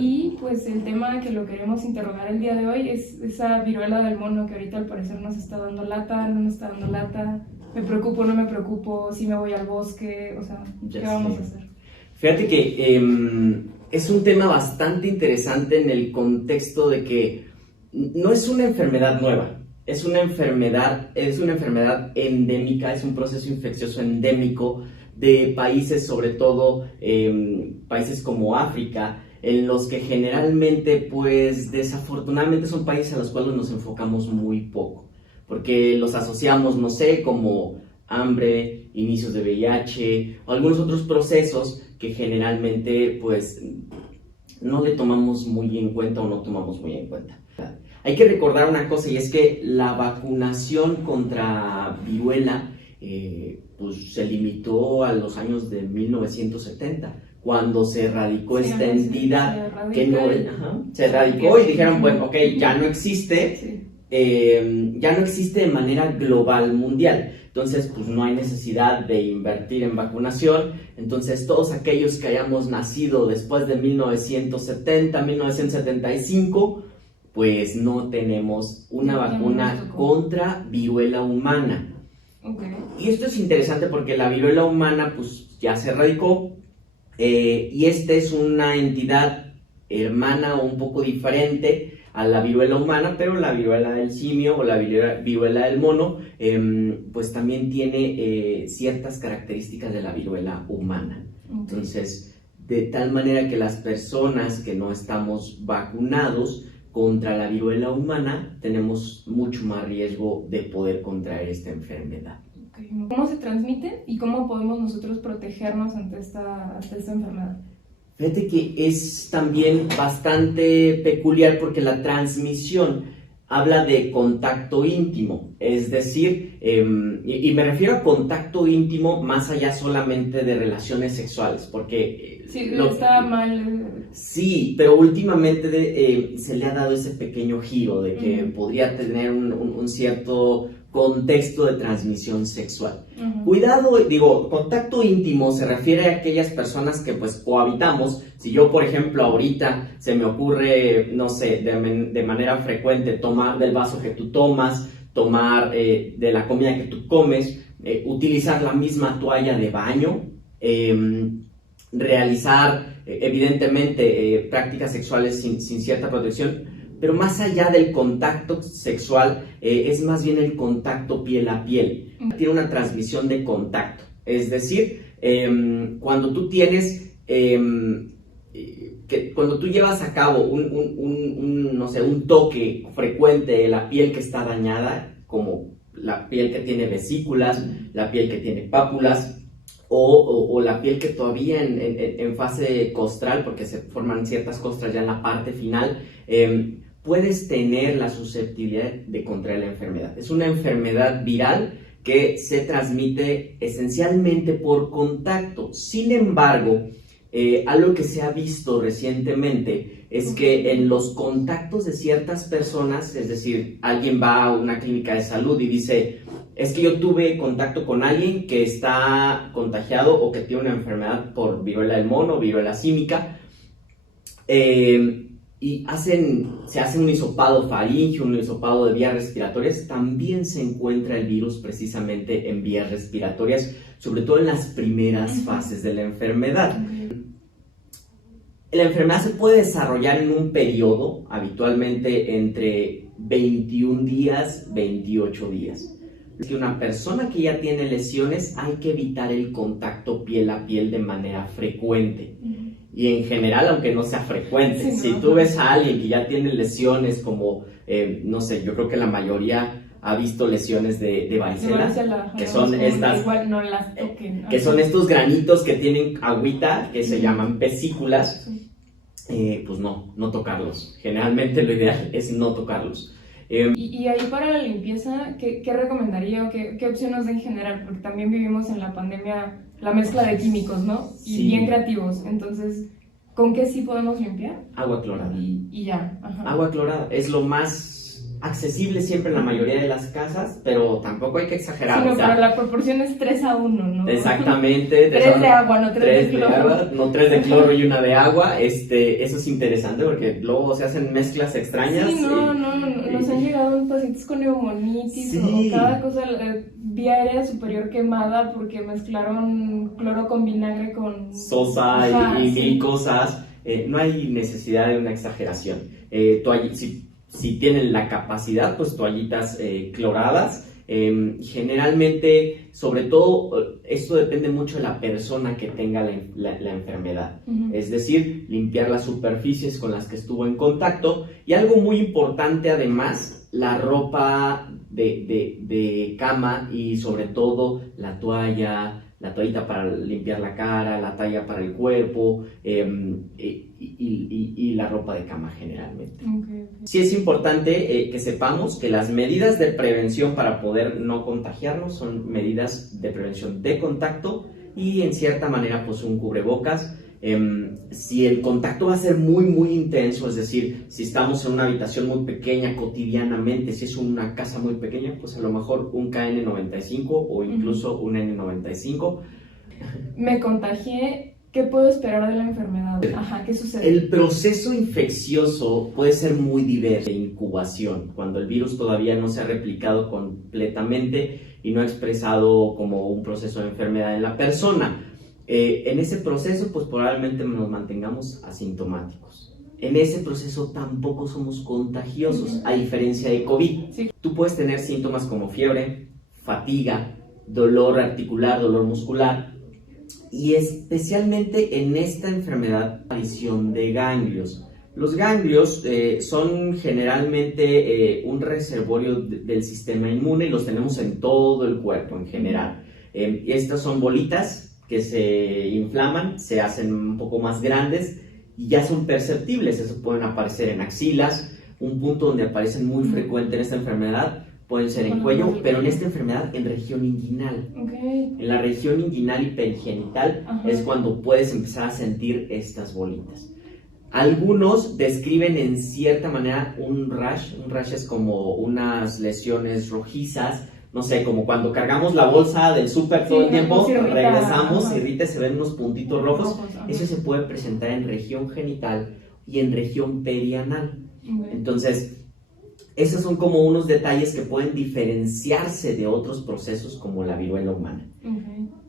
Y pues el tema que lo queremos interrogar el día de hoy es esa viruela del mono que ahorita al parecer nos está dando lata, no nos está dando lata, me preocupo, no me preocupo, si me voy al bosque, o sea, ¿qué vamos a hacer? Fíjate que es un tema bastante interesante en el contexto de que no es una enfermedad nueva, es una enfermedad endémica, es un proceso infeccioso endémico de países, sobre todo países como África, en los que generalmente, pues desafortunadamente son países en los cuales nos enfocamos muy poco, porque los asociamos, no sé, como hambre, inicios de VIH o algunos otros procesos que generalmente, pues, no le tomamos muy en cuenta o no tomamos muy en cuenta. Hay que recordar una cosa, y es que la vacunación contra viruela pues se limitó a los años de 1970, cuando se erradicó esta entidad que no se erradicó y dijeron, bueno, ok, ya no existe, ya no existe de manera global mundial. Entonces, pues no hay necesidad de invertir en vacunación. Entonces, todos aquellos que hayamos nacido después de 1970, 1975, pues no tenemos una vacuna contra viruela humana. Okay. Y esto es interesante porque la viruela humana pues ya se erradicó y esta es una entidad hermana o un poco diferente a la viruela humana, pero la viruela del simio o la viruela del mono pues también tiene ciertas características de la viruela humana. Okay. Entonces, de tal manera que las personas que no estamos vacunados contra la viruela humana tenemos mucho más riesgo de poder contraer esta enfermedad. Okay. ¿Cómo se transmite y cómo podemos nosotros protegernos ante esta enfermedad? Fíjate que es también bastante peculiar porque la transmisión habla de contacto íntimo, es decir, y me refiero a contacto íntimo más allá solamente de relaciones sexuales, porque... sí, está mal. Sí, pero últimamente se le ha dado ese pequeño giro de que podría tener un cierto contexto de transmisión sexual. Cuidado, digo, contacto íntimo se refiere a aquellas personas que pues cohabitamos. Si yo, por ejemplo, ahorita se me ocurre, no sé, de manera frecuente tomar del vaso que tú tomas, tomar de la comida que tú comes, utilizar la misma toalla de baño, realizar evidentemente prácticas sexuales sin cierta protección, pero más allá del contacto sexual es más bien el contacto piel a piel. Tiene una transmisión de contacto, es decir, cuando tú tienes cuando tú llevas a cabo un toque frecuente de la piel que está dañada, como la piel que tiene vesículas, la piel que tiene pápulas, o la piel que todavía en fase costral, porque se forman ciertas costras ya en la parte final, puedes tener la susceptibilidad de contraer la enfermedad. Es una enfermedad viral que se transmite esencialmente por contacto. Sin embargo, algo que se ha visto recientemente es que en los contactos de ciertas personas, es decir, alguien va a una clínica de salud y dice, es que yo tuve contacto con alguien que está contagiado o que tiene una enfermedad por viruela del mono, viruela símica, y se hace un hisopado faríngeo, un hisopado de vías respiratorias. También se encuentra el virus precisamente en vías respiratorias, sobre todo en las primeras fases de la enfermedad. La enfermedad se puede desarrollar en un periodo, habitualmente entre 21 días, 28 días. Es que una persona que ya tiene lesiones hay que evitar el contacto piel a piel de manera frecuente. Y en general, aunque no sea frecuente, si tú ves a alguien que ya tiene lesiones como, no sé, yo creo que la mayoría ha visto lesiones de varicela, que son estas, igual no las toquen, que son estos granitos que tienen agüita, que se llaman vesículas, pues no tocarlos. Generalmente lo ideal es no tocarlos. Y ahí para la limpieza, ¿qué recomendaría o qué opciones en general? Porque también vivimos en la pandemia la mezcla de químicos, ¿no? Y sí, bien creativos. Entonces, ¿con qué sí podemos limpiar? Agua clorada. Y ya. Agua clorada es lo más accesible siempre en la mayoría de las casas, pero tampoco hay que exagerar. Sí, no, o sea, pero la proporción es 3-1, ¿no? exactamente. 3 de agua, no 3 de cloro. Agua, no 3 de cloro y una de agua. Eso es interesante porque luego se hacen mezclas extrañas. Sí, nos han llegado pacientes con neumonitis sí. o cada cosa, vía aérea superior quemada porque mezclaron cloro con vinagre con sosa y mil cosas. No hay necesidad de una exageración. Si tienen la capacidad, pues toallitas cloradas. Generalmente, sobre todo, esto depende mucho de la persona que tenga la enfermedad. Es decir, limpiar las superficies con las que estuvo en contacto. Y algo muy importante además, la ropa de cama y sobre todo la toallita para limpiar la cara, la toalla para el cuerpo y la ropa de cama generalmente. Okay. Sí es importante que sepamos que las medidas de prevención para poder no contagiarnos son medidas de prevención de contacto y en cierta manera pues un cubrebocas. Si el contacto va a ser muy muy intenso, es decir, si estamos en una habitación muy pequeña cotidianamente, si es una casa muy pequeña, pues a lo mejor un KN95 o incluso un N95. Me contagié, ¿qué puedo esperar de la enfermedad? Ajá, ¿qué sucede? El proceso infeccioso puede ser muy diverso de incubación, cuando el virus todavía no se ha replicado completamente y no ha expresado como un proceso de enfermedad en la persona. En ese proceso, pues probablemente nos mantengamos asintomáticos. En ese proceso tampoco somos contagiosos, a diferencia de COVID. Sí. Tú puedes tener síntomas como fiebre, fatiga, dolor articular, dolor muscular, y especialmente en esta enfermedad, aparición de ganglios. Los ganglios son generalmente un reservorio del sistema inmune y los tenemos en todo el cuerpo en general. Estas son bolitas que se inflaman, se hacen un poco más grandes y ya son perceptibles. Eso pueden aparecer en axilas, un punto donde aparecen muy frecuente en esta enfermedad, pueden ser en cuello, pero en esta enfermedad en región inguinal. Okay. En la región inguinal y perigenital es cuando puedes empezar a sentir estas bolitas. Algunos describen en cierta manera un rash es como unas lesiones rojizas, no sé, como cuando cargamos la bolsa del súper todo el tiempo, regresamos, irrita y se ven unos puntitos rojos. Eso se puede presentar en región genital y en región perianal. Entonces, esos son como unos detalles que pueden diferenciarse de otros procesos como la viruela humana.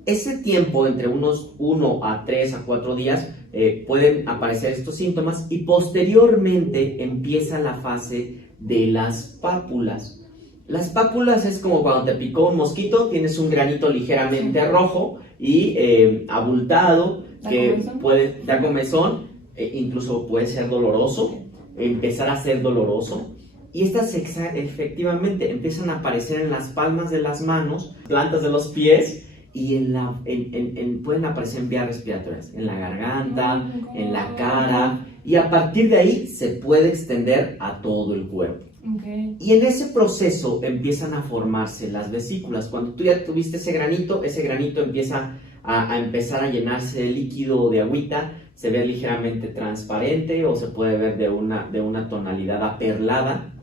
Ese tiempo, entre unos 1 a 3 a 4 días, pueden aparecer estos síntomas y posteriormente empieza la fase de las pápulas. Las pápulas es como cuando te picó un mosquito, tienes un granito ligeramente rojo y abultado, que puede dar comezón, incluso puede ser doloroso, empezar a ser doloroso. Y estas efectivamente empiezan a aparecer en las palmas de las manos, plantas de los pies y pueden aparecer en vías respiratorias, en la garganta, en la cara, y a partir de ahí se puede extender a todo el cuerpo. Y en ese proceso empiezan a formarse las vesículas. Cuando tú ya tuviste ese granito empieza a empezar a llenarse de líquido o de agüita, se ve ligeramente transparente o se puede ver de una tonalidad aperlada.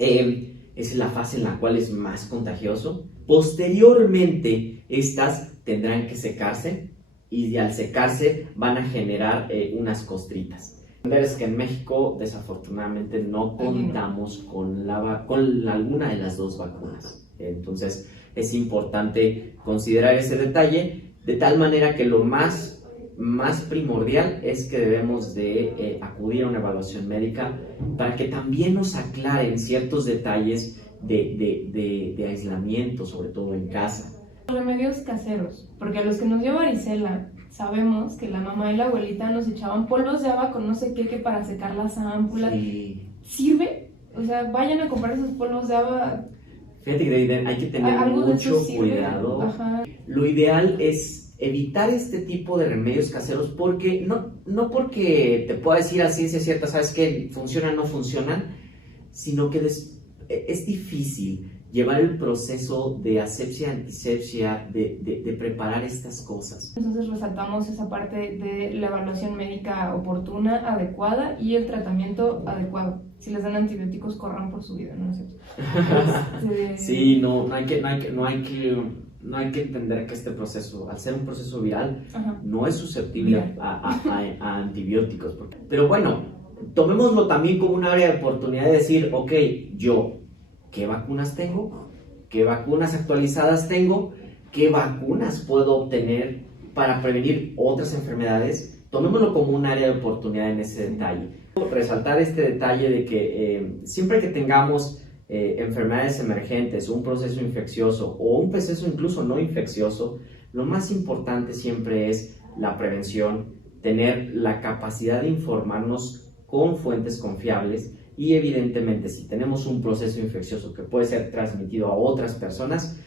Es la fase en la cual es más contagioso. Posteriormente, estas tendrán que secarse y al secarse van a generar unas costritas. Es que en México desafortunadamente no contamos con alguna de las dos vacunas. Entonces es importante considerar ese detalle, de tal manera que lo más primordial es que debemos de acudir a una evaluación médica para que también nos aclaren ciertos detalles de aislamiento, sobre todo en casa. Remedios caseros, porque a los que nos dio varicela sabemos que la mamá y la abuelita nos echaban polvos de haba con no sé qué para secar las ámpulas. Sí. ¿Sirve? O sea, vayan a comprar esos polvos de haba. Fíjate que hay que tener mucho cuidado. Ajá. Lo ideal es evitar este tipo de remedios caseros porque no porque te pueda decir a ciencia cierta, sabes que funcionan o no funcionan, sino que es difícil llevar el proceso de asepsia, antisepsia, de preparar estas cosas. Entonces resaltamos esa parte de la evaluación médica oportuna, adecuada y el tratamiento adecuado. si les dan antibióticos, corran por su vida, ¿no es cierto? Sí, no hay que entender que este proceso, al ser un proceso viral, Ajá. no es susceptible a antibióticos. Pero bueno, tomémoslo también como un área de oportunidad de decir, ok, yo, ¿qué vacunas tengo? ¿Qué vacunas actualizadas tengo? ¿Qué vacunas puedo obtener para prevenir otras enfermedades? Tomémoslo como un área de oportunidad en ese detalle. Resaltar este detalle de que siempre que tengamos enfermedades emergentes, un proceso infeccioso o un proceso incluso no infeccioso, lo más importante siempre es la prevención, tener la capacidad de informarnos con fuentes confiables y evidentemente si tenemos un proceso infeccioso que puede ser transmitido a otras personas,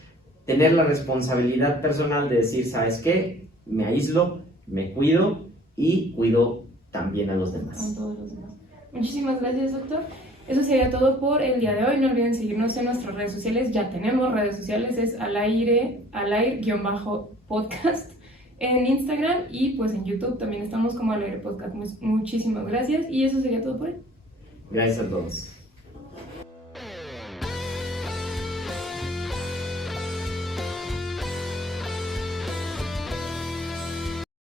tener la responsabilidad personal de decir, ¿sabes qué? Me aíslo, me cuido y cuido también a los demás. A todos los demás. Muchísimas gracias, doctor. Eso sería todo por el día de hoy. No olviden seguirnos en nuestras redes sociales. Ya tenemos redes sociales, es alaire_podcast en Instagram y pues en YouTube también estamos como Alaire Podcast. Muchísimas gracias y eso sería todo por hoy. Gracias a todos.